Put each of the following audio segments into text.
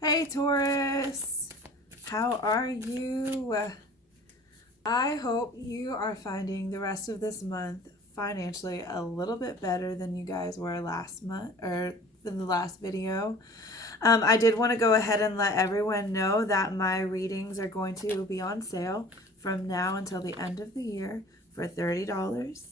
Hey Taurus, how are you? I hope you are finding the rest of this month financially a little bit better than you guys were last month or in the last video. I did want to go ahead and let everyone know that my readings are going to be on sale from now until the end of the year for $30.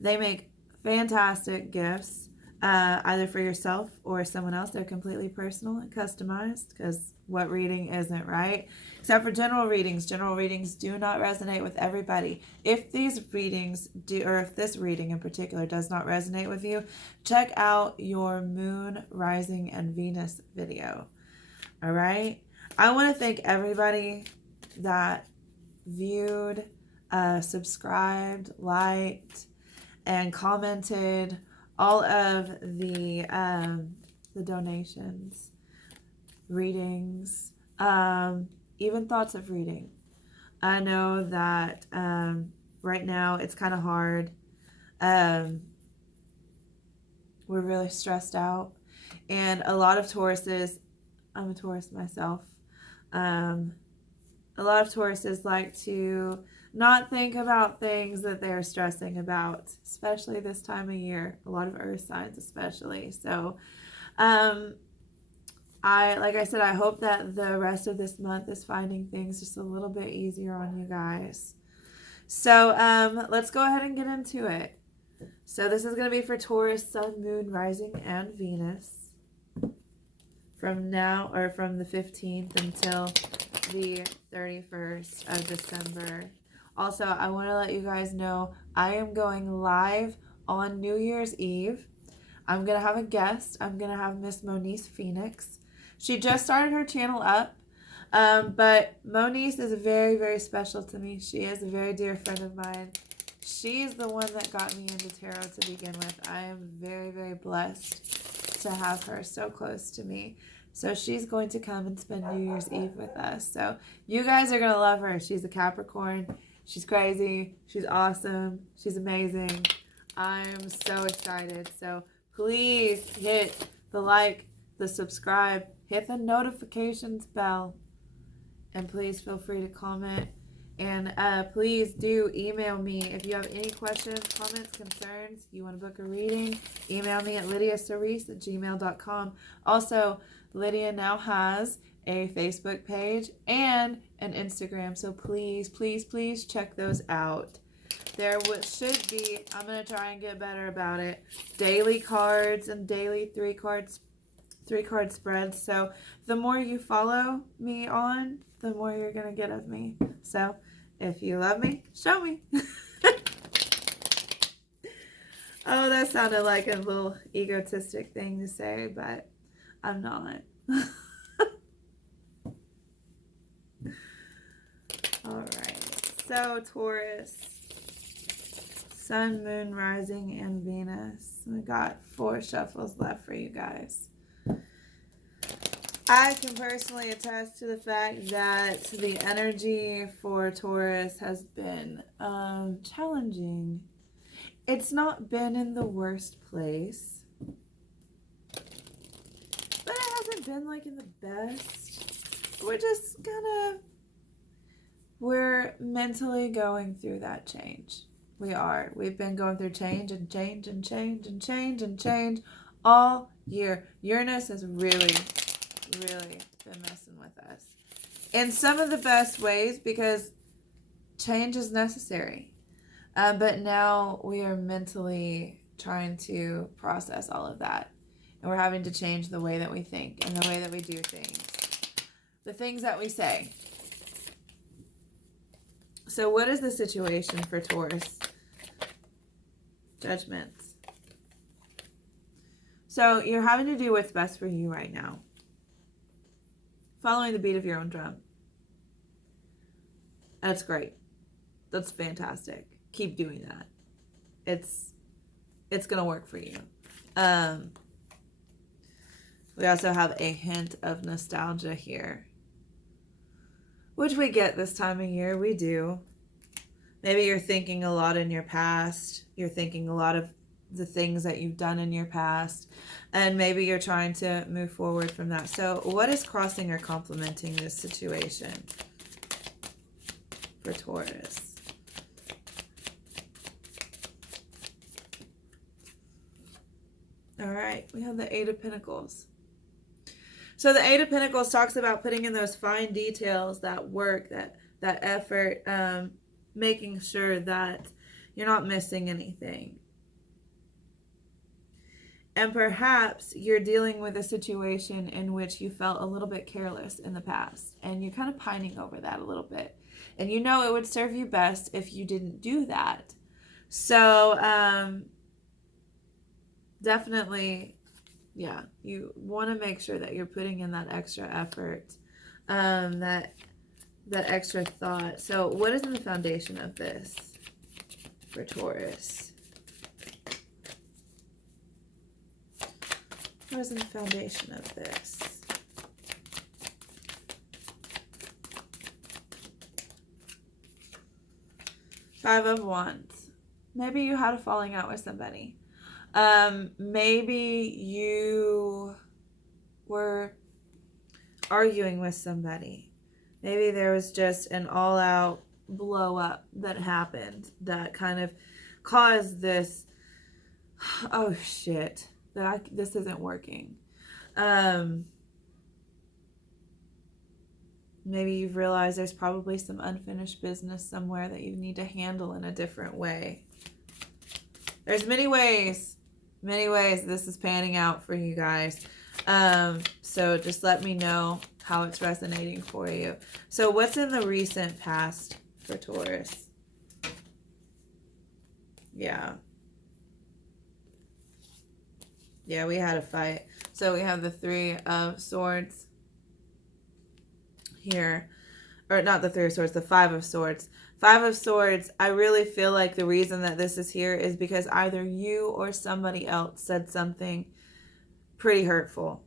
They make fantastic gifts. Either for yourself or someone else. They're completely personal and customized, because what reading isn't, right? Except for general readings. General readings do not resonate with everybody. If these readings do, or if this reading in particular does not resonate with you, check out your Moon, Rising, and Venus video. All right? I want to thank everybody that viewed, subscribed, liked, and commented all of the donations, readings, even thoughts of reading. I know that right now it's kind of hard. We're really stressed out, and a lot of Tauruses, I'm a Taurus myself, a lot of Tauruses like to not think about things that they're stressing about, especially this time of year. A lot of earth signs especially. So like I said, I hope that the rest of this month is finding things just a little bit easier on you guys. So let's go ahead and get into it. So this is going to be for Taurus, Sun, Moon, Rising, and Venus from now, or from the 15th until the 31st of December. Also, I want to let you guys know I am going live on New Year's Eve. I'm going to have a guest. I'm going to have Miss Moniece Phoenix. She just started her channel up, but Moniece is very, very special to me. She is a very dear friend of mine. She's the one that got me into tarot to begin with. I am very, very blessed to have her so close to me. So she's going to come and spend New Year's Eve with us. So you guys are going to love her. She's a Capricorn. She's crazy. She's awesome. She's amazing. I'm so excited. So please hit the like, the subscribe, hit the notifications bell, and please feel free to comment. And please do email me if you have any questions, comments, concerns, you want to book a reading, email me at lydiacerise@gmail.com. Also, Lydia now has a Facebook page and an Instagram, so please, please, please check those out. There should be, I'm going to try and get better about it, daily cards and daily three card spreads. So the more you follow me on, the more you're going to get of me. So if you love me, show me. Oh, that sounded like a little egotistic thing to say, but I'm not. All right. So Taurus, Sun, Moon, Rising, and Venus. We got 4 shuffles left for you guys. I can personally attest to the fact that the energy for Taurus has been challenging. It's not been in the worst place, but it hasn't been like in the best. We're mentally going through that change. We are. We've been going through change and change and change and change and change all year. Uranus has really been messing with us in some of the best ways, because change is necessary. But now we are mentally trying to process all of that. And we're having to change the way that we think and the way that we do things. The things that we say. So what is the situation for Taurus? Judgments. So you're having to do what's best for you right now. Following the beat of your own drum. That's great. That's fantastic. Keep doing that. It's going to work for you. We also have a hint of nostalgia here, which we get this time of year. We do. Maybe you're thinking a lot in your past. You're thinking a lot of the things that you've done in your past, and maybe you're trying to move forward from that. So what is crossing or complementing this situation for Taurus? All right, we have the Eight of Pentacles. So the Eight of Pentacles talks about putting in those fine details, that work, that effort, making sure that you're not missing anything. And perhaps you're dealing with a situation in which you felt a little bit careless in the past, and you're kind of pining over that a little bit. And you know it would serve you best if you didn't do that. So definitely, yeah, you want to make sure that you're putting in that extra effort, that extra thought. So what is in the foundation of this for Taurus? What is in the foundation of this? Five of Wands. Maybe you had a falling out with somebody. Maybe you were arguing with somebody. Maybe there was just an all-out blow up that happened that kind of caused this, oh shit, this isn't working. Maybe you've realized there's probably some unfinished business somewhere that you need to handle in a different way. There's many ways this is panning out for you guys. So just let me know how it's resonating for you. So what's in the recent past for Taurus? Yeah, we had a fight. So we have the Three of Swords here. Or not the Three of Swords, the Five of Swords. Five of Swords, I really feel like the reason that this is here is because either you or somebody else said something pretty hurtful.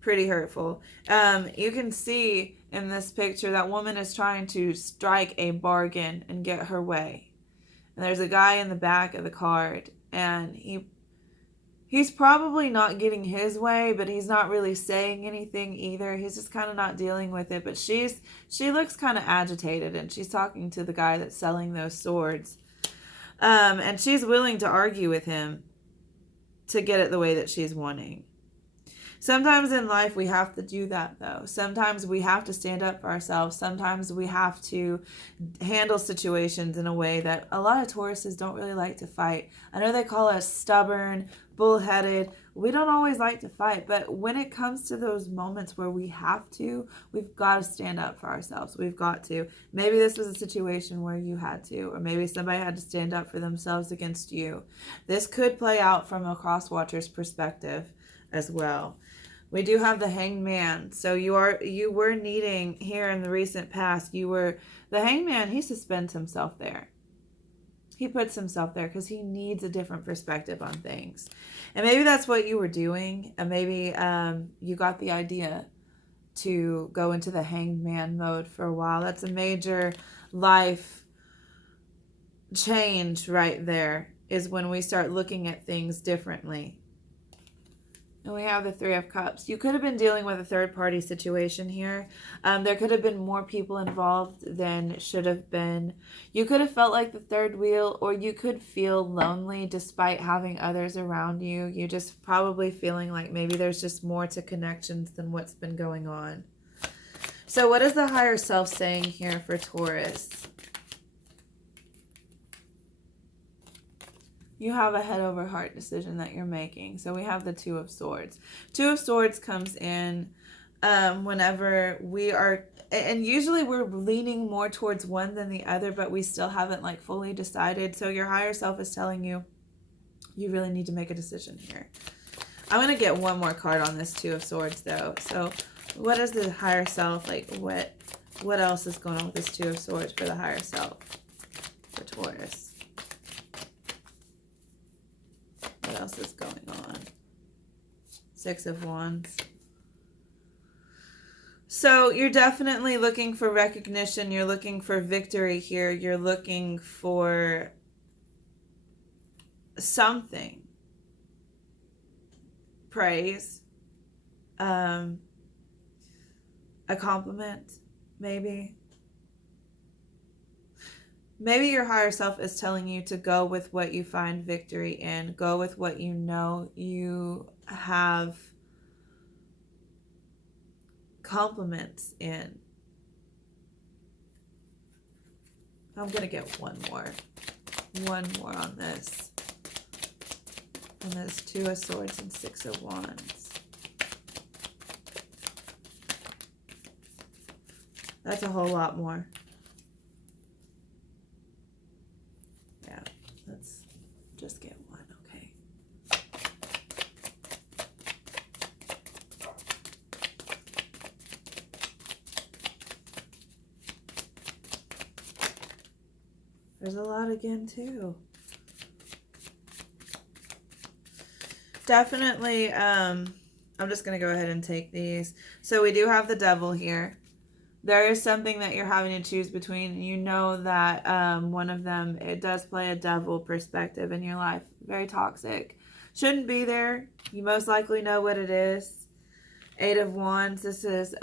Pretty hurtful. You can see in this picture that woman is trying to strike a bargain and get her way. And there's a guy in the back of the card, and he's probably not getting his way, but he's not really saying anything either. He's just kind of not dealing with it. But she looks kind of agitated, and she's talking to the guy that's selling those swords. And she's willing to argue with him to get it the way that she's wanting. Sometimes in life we have to do that, though. Sometimes we have to stand up for ourselves. Sometimes we have to handle situations in a way that a lot of Tauruses don't really like to fight. I know they call us stubborn, bullheaded. We don't always like to fight, but when it comes to those moments where we have to, we've got to stand up for ourselves. We've got to. Maybe this was a situation where you had to, or maybe somebody had to stand up for themselves against you. This could play out from a Crosswatchers perspective as well. We do have the Hanged Man. So you were needing here in the recent past, the Hanged Man, he suspends himself there. He puts himself there because he needs a different perspective on things. And maybe that's what you were doing. And maybe you got the idea to go into the Hanged Man mode for a while. That's a major life change right there, is when we start looking at things differently. And we have the Three of Cups. You could have been dealing with a third-party situation here. There could have been more people involved than should have been. You could have felt like the third wheel, or you could feel lonely despite having others around you. You're just probably feeling like maybe there's just more to connections than what's been going on. So what is the higher self saying here for Taurus? You have a head over heart decision that you're making. So we have the Two of Swords. Two of Swords comes in whenever we are, and usually we're leaning more towards one than the other, but we still haven't like fully decided. So your higher self is telling you, you really need to make a decision here. I'm going to get one more card on this Two of Swords though. So what is the higher self, like what else is going on with this Two of Swords for the higher self for Taurus? What else is going on? Six of Wands. So you're definitely looking for recognition. You're looking for victory here. You're looking for something. Praise. A compliment, maybe. Maybe your higher self is telling you to go with what you find victory in. Go with what you know you have compliments in. I'm going to get one more on this. And there's 2 of Swords and 6 of Wands. That's a whole lot more. Yeah, let's just get one, okay? There's a lot again, too. Definitely, I'm just going to go ahead and take these. So we do have the Devil here. There is something that you're having to choose between. You know that one of them, it does play a devil perspective in your life. Very toxic. Shouldn't be there. You most likely know what it is. 8 of Wands. This is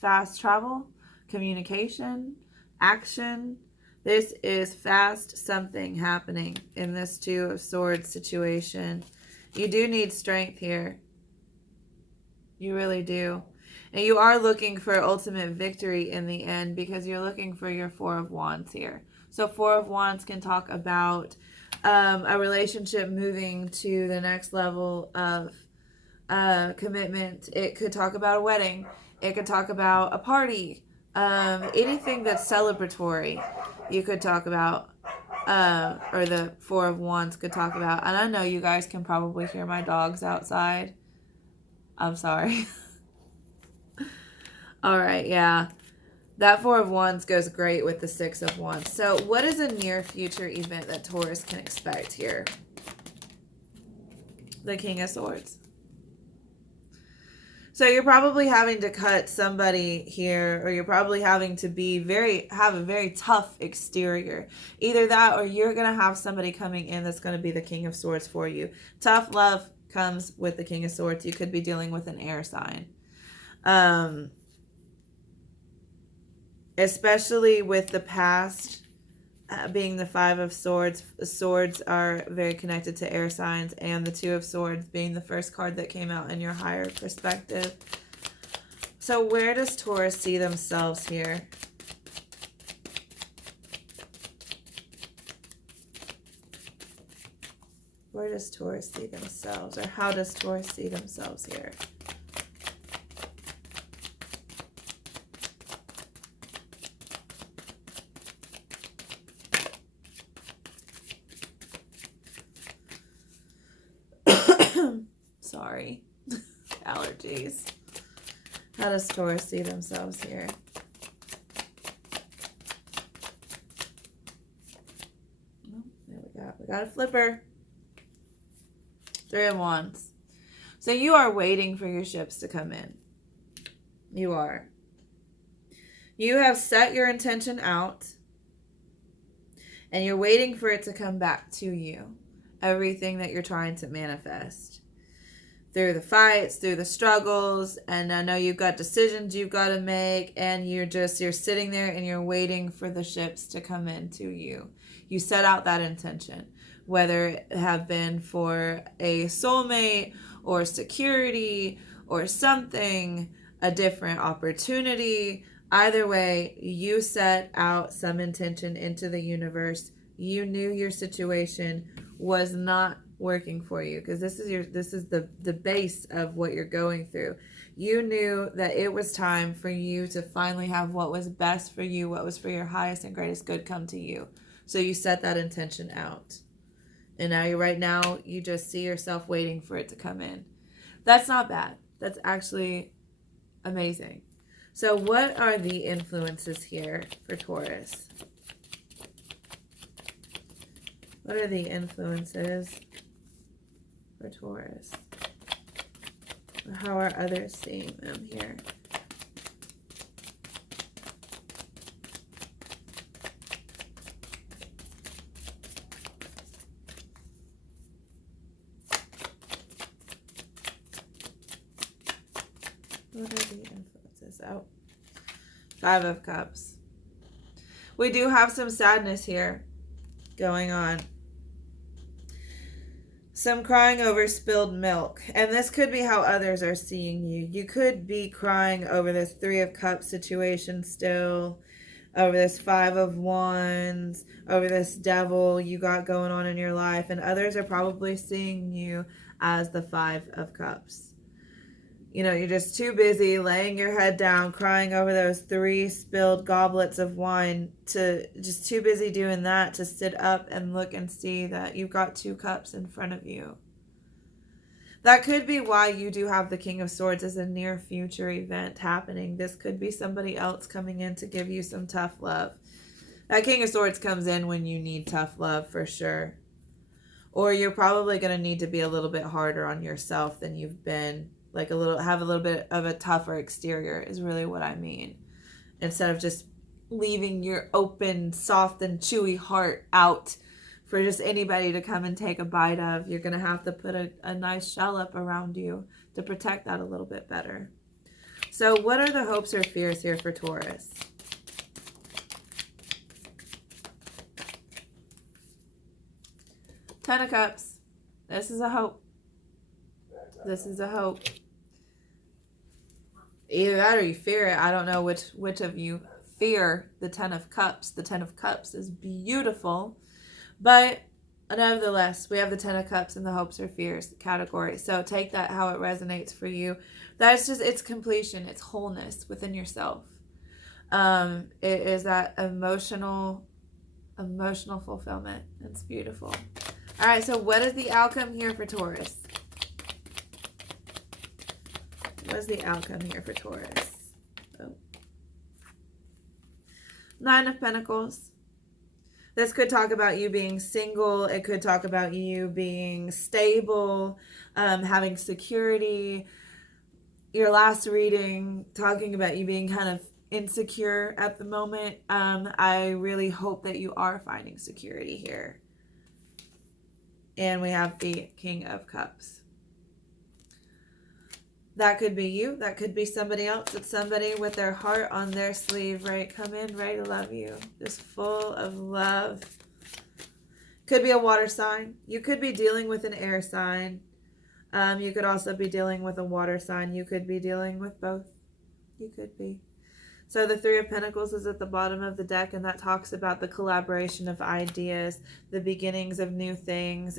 fast travel, communication, action. This is fast something happening in this 2 of Swords situation. You do need strength here. You really do. And you are looking for ultimate victory in the end because you're looking for your 4 of Wands here. So 4 of Wands can talk about a relationship moving to the next level of commitment. It could talk about a wedding. It could talk about a party. Anything that's celebratory you could talk about. Or the 4 of Wands could talk about. And I know you guys can probably hear my dogs outside. I'm sorry. All right, yeah. That 4 of Wands goes great with the 6 of Wands. So what is a near future event that Taurus can expect here? The King of Swords. So you're probably having to cut somebody here, or you're probably having to have a very tough exterior. Either that, or you're going to have somebody coming in that's going to be the King of Swords for you. Tough love comes with the King of Swords. You could be dealing with an air sign. Especially with the past being the 5 of Swords. Swords are very connected to air signs, and the 2 of Swords being the first card that came out in your higher perspective. So where does Taurus see themselves here? Where does Taurus see themselves, or how does Taurus see themselves here? Sorry. Allergies. How does Taurus see themselves here? Oh, there we got a flipper. 3 of Wands. So you are waiting for your ships to come in. You are. You have set your intention out, and you're waiting for it to come back to you. Everything that you're trying to manifest. Through the fights, through the struggles, and I know you've got decisions you've got to make, and you're sitting there and you're waiting for the ships to come in to you. You set out that intention, whether it have been for a soulmate or security or something, a different opportunity. Either way, you set out some intention into the universe. You knew your situation was not working for you, because this is the base of what you're going through. You knew that it was time for you to finally have what was best for you, what was for your highest and greatest good come to you. So you set that intention out. And now you just see yourself waiting for it to come in. That's not bad. That's actually amazing. So what are the influences here for Taurus? What are the influences for Taurus? Or how are others seeing them here? What are the influences? Oh, Five of Cups. We do have some sadness here going on. Some crying over spilled milk. And this could be how others are seeing you. You could be crying over this Three of Cups situation still, over this Five of Wands, over this devil you got going on in your life. And others are probably seeing you as the Five of Cups. You know, you're just too busy laying your head down, crying over those 3 spilled goblets of wine, just too busy doing that to sit up and look and see that you've got 2 cups in front of you. That could be why you do have the King of Swords as a near future event happening. This could be somebody else coming in to give you some tough love. That King of Swords comes in when you need tough love for sure. Or you're probably going to need to be a little bit harder on yourself than you've been. Like have a little bit of a tougher exterior is really what I mean. Instead of just leaving your open, soft, and chewy heart out for just anybody to come and take a bite of, you're going to have to put a nice shell up around you to protect that a little bit better. So what are the hopes or fears here for Taurus? Ten of Cups. This is a hope. This is a hope. Either that or you fear it. I don't know which of you fear the Ten of Cups. The Ten of Cups is beautiful. But nevertheless, we have the Ten of Cups in the hopes or fears category. So take that how it resonates for you. That's just, it's completion. It's wholeness within yourself. It is that emotional fulfillment. It's beautiful. All right, so what is the outcome here for Taurus? What is the outcome here for Taurus? Oh. 9 of Pentacles. This could talk about you being single. It could talk about you being stable, having security. Your last reading, talking about you being kind of insecure at the moment. I really hope that you are finding security here. And we have the King of Cups. That could be you. That could be somebody else. It's somebody with their heart on their sleeve, right? Come in ready to love you. Just full of love. Could be a water sign. You could be dealing with an air sign. You could also be dealing with a water sign. You could be dealing with both. You could be. So the Three of Pentacles is at the bottom of the deck, and that talks about the collaboration of ideas, the beginnings of new things.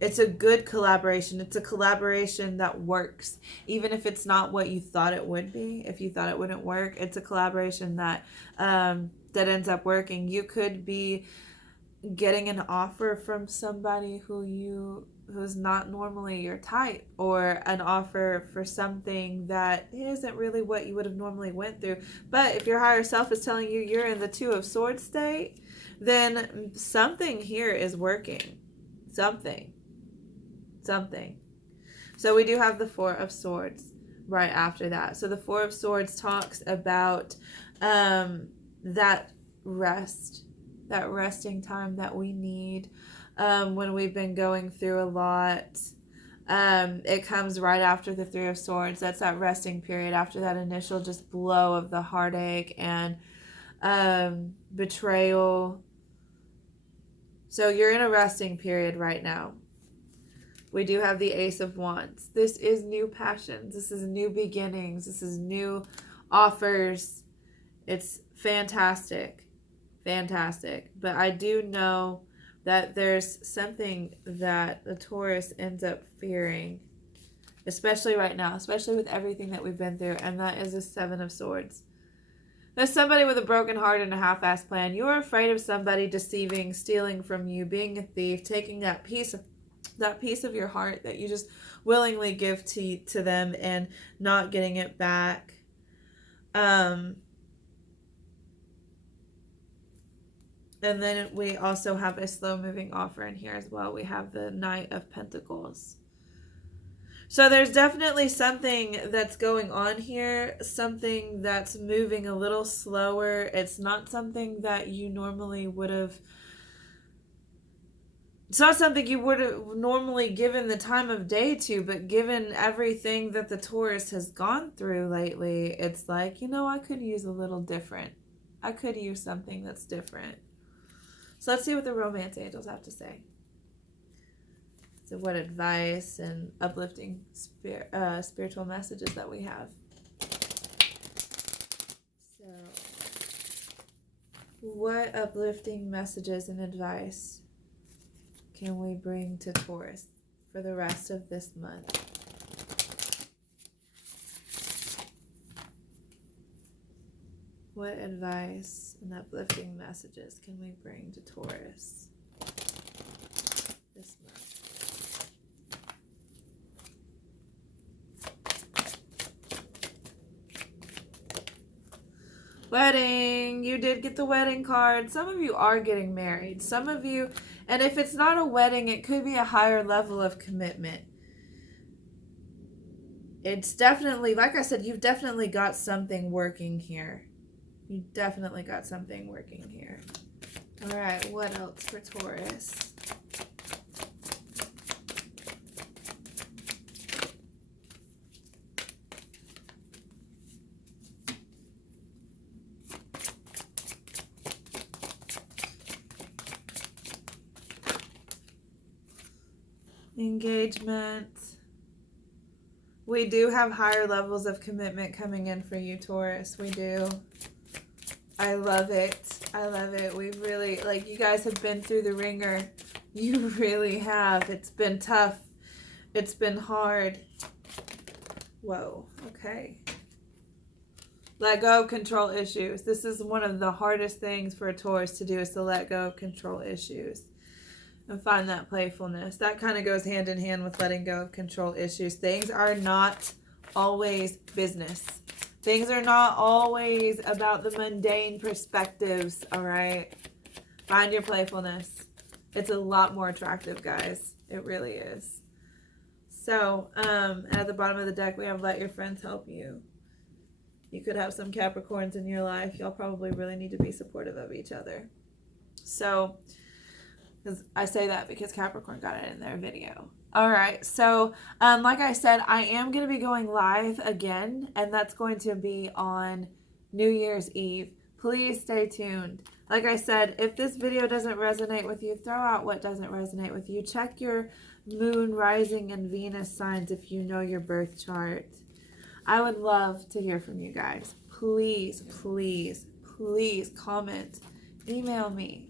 It's a good collaboration. It's a collaboration that works. Even if it's not what you thought it would be, if you thought it wouldn't work, it's a collaboration that that ends up working. You could be getting an offer from somebody who's not normally your type, or an offer for something that isn't really what you would have normally went through. But if your higher self is telling you you're in the Two of Swords state, then something here is working. Something. So we do have the Four of Swords right after that. So the Four of Swords talks about that resting time that we need when we've been going through a lot. It comes right after the Three of Swords. That's that resting period after that initial just blow of the heartache and betrayal. So you're in a resting period right now. We do have the Ace of Wands. This is new passions. This is new beginnings. This is new offers. It's fantastic. Fantastic. But I do know that there's something that the Taurus ends up fearing, especially right now, especially with everything that we've been through, and that is the Seven of Swords. There's somebody with a broken heart and a half-assed plan. You're afraid of somebody deceiving, stealing from you, being a thief, taking that piece of your heart that you just willingly give to them and not getting it back. And then we also have a slow-moving offer in here as well. We have the Knight of Pentacles. So there's definitely something that's going on here, something that's moving a little slower. It's not something that you normally would have It's not something you would have normally given the time of day to, but given everything that the Taurus has gone through lately, it's like, I could use a little different. I could use something that's different. So let's see what the romance angels have to say. So what advice and uplifting spiritual messages that we have. So what uplifting messages and advice can we bring to Taurus for the rest of this month? What advice and uplifting messages can we bring to Taurus this month? Wedding. You did get the wedding card. Some of you are getting married. Some of you, and if it's not a wedding, it could be a higher level of commitment. It's definitely, like I said, you've definitely got something working here. You definitely got something working here. All right, what else for Taurus? Engagement. We do have higher levels of commitment coming in for you, Taurus. We do. I love it. I love it. We really, you guys have been through the ringer. You really have. It's been tough. It's been hard. Whoa. Okay. Let go of control issues. This is one of the hardest things for a Taurus to do, is to let go of control issues and find that playfulness. That kind of goes hand in hand with letting go of control issues. Things are not always business. Things are not always about the mundane perspectives, all right? Find your playfulness. It's a lot more attractive, guys. It really is. So, at the bottom of the deck, we have let your friends help you. You could have some Capricorns in your life. Y'all probably really need to be supportive of each other. So, I say that because Capricorn got it in their video. All right, so like I said, I am going to be going live again, and that's going to be on New Year's Eve. Please stay tuned. Like I said, if this video doesn't resonate with you, throw out what doesn't resonate with you. Check your moon, rising, and Venus signs if you know your birth chart. I would love to hear from you guys. Please, please, please comment, email me.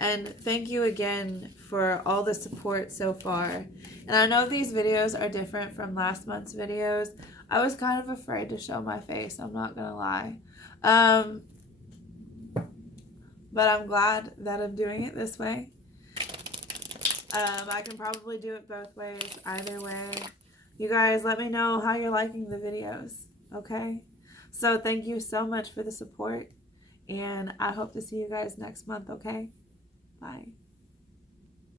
And thank you again for all the support so far. And I know these videos are different from last month's videos. I was kind of afraid to show my face, I'm not going to lie. But I'm glad that I'm doing it this way. I can probably do it both ways, either way. You guys, let me know how you're liking the videos, okay? So thank you so much for the support. And I hope to see you guys next month, okay? Bye.